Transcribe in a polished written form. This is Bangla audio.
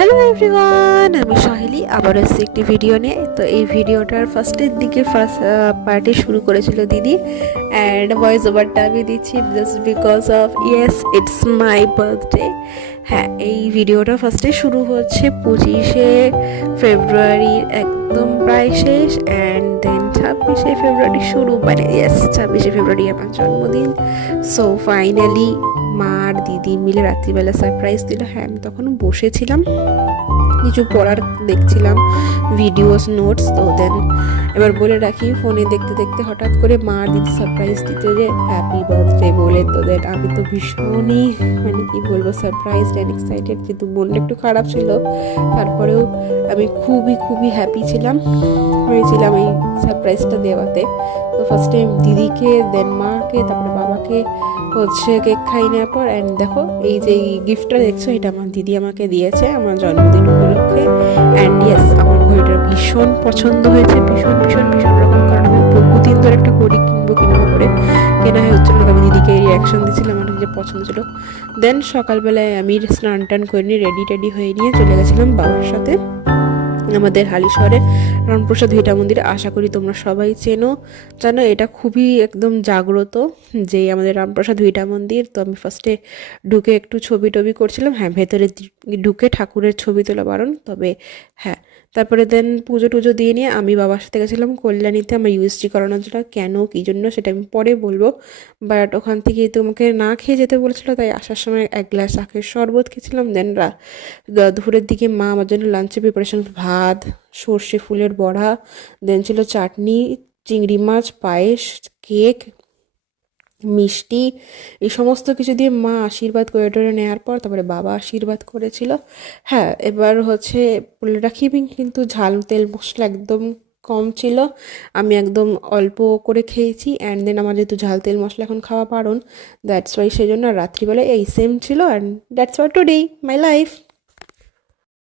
হ্যালো এভরিওয়ান, আমি সহেলি আবার এসেছি একটি ভিডিও নিয়ে। তো এই ভিডিওটার ফার্স্টের দিকে ফার্স্ট পার্টি শুরু করেছিল দিদি, অ্যান্ড ভয়েস ওভারটা আমি দিচ্ছি just because of yes it's my birthday. হ্যাঁ, এই ভিডিওটা ফার্স্টে শুরু হচ্ছে 25শে ফেব্রুয়ারির একদম প্রায় শেষ, অ্যান্ড দেন 26শে ফেব্রুয়ারি শুরু, মানে ইয়েস 26শে ফেব্রুয়ারি আমার জন্মদিন। সো ফাইনালি মা আর দিদি মিলে রাত্রিবেলা সারপ্রাইজ দিল। হ্যাঁ, আমি তখন বসেছিলাম, কিছু পড়ার দেখছিলাম, ভিডিওস নোটস। তো দেন এবার বলে রাখি, ফোনে দেখতে দেখতে হঠাৎ করে মা আর দিদি সারপ্রাইজ দিতে যে হ্যাপি বার্থডে বলে। তো দেন আমি তো ভীষণই মানে কি বলবো, সারপ্রাইজ অ্যান্ড এক্সাইটেড, কিন্তু মনটা একটু খারাপ ছিল। তারপরেও আমি খুবই খুবই হ্যাপি হয়েছিলাম এই সারপ্রাইজটা দেওয়াতে। তো ফার্স্টে দিদিকে, দেন মাকে, তারপরে বাবাকে হচ্ছে কেক খাই নেওয়ার পর, অ্যান্ড দেখো এই যে গিফটটা দেখছো, এটা আমার দিদি আমাকে দিয়েছে আমার জন্মদিন উপলক্ষে। অ্যান্ড ইয়েস, আমার ঘড়িটা ভীষণ পছন্দ হয়েছে, ভীষণ ভীষণ ভীষণ রকম। কারণ আমি বহুদিন ধরে একটা ঘড়ি কিনবো কিনবো করে কেনা হচ্ছিল না। আমি দিদিকে রিয়াকশন দিচ্ছিলাম, আমার যে পছন্দ ছিল। দেন সকালবেলায় আমি স্নান টান করে নিয়ে রেডি হয়ে নিয়ে চলে গেছিলাম বাবার সাথে আমাদের হালিশহরে রামপ্রসাদ ভিটা মন্দির। আশা করি তোমরা সবাই জানো এটা খুবই একদম জাগ্রত যে আমাদের রামপ্রসাদ ভিটা মন্দির। তো আমি ফার্স্টে ঢুকে একটু ছবি টবি করছিলাম। হ্যাঁ, ভেতরে ঢুকে ঠাকুরের ছবি তোলা বারণ, তবে হ্যাঁ। তারপরে দেন পুজো টুজো দিয়ে নিয়ে আমি বাবার সাথে গেছিলাম কল্যাণীতে আমার ইউএসজি করানোর জন্য। কেন কী জন্য সেটা আমি পরে বলবো, বাট ওখান থেকে তোমাকে না খেয়ে যেতে বলেছিল, তাই আসার সময় এক গ্লাস আখের শরবত খেয়েছিলাম। দেন দুপুরের দিকে মা আমার জন্য লাঞ্চে প্রিপারেশন, ভাত, সর্ষে ফুলের বড়া, দেন ছিল চাটনি, চিংড়ি মাছ, পায়েস, কেক, মিষ্টি, এই সমস্ত কিছু দিয়ে মা আশীর্বাদ করে টরে নেওয়ার পর তারপরে বাবা আশীর্বাদ করেছিল। হ্যাঁ, এবার হচ্ছে বলে রাখি, কিন্তু ঝাল তেল মশলা একদম কম ছিল, আমি একদম অল্প করে খেয়েছি। অ্যান্ড দেন আমার যেহেতু ঝাল তেল মশলা এখন খাওয়া বারণ, দ্যাটস ওয়াই, সেই জন্য রাত্রিবেলায় এই সেম ছিল। And that's why today my life.